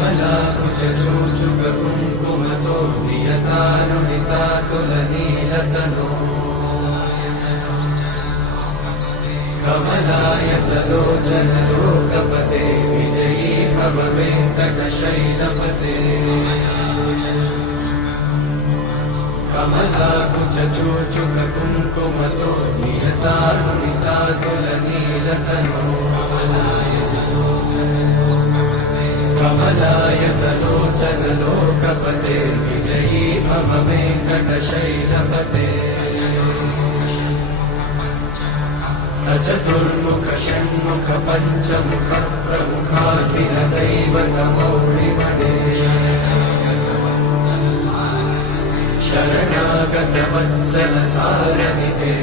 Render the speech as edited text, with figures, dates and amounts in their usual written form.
कमलाकुचूचुककुङ्कुमतो धियतानुनितातुलनीलतनो कमलायतलोचनलोकपते विजयी भव वेङ्कटशैलपते कमलाकुचूचुककुङ्कुमतो धियतानुनितातुलनीलतनो कमलायतलोचनलोकपते विजयी भव वेङ्कटशैलपते सचतुर्मुख षण्मुख पञ्चमुख प्रमुखाखिल दैवतमौलिमणे शरणागत वत्सल सारथिते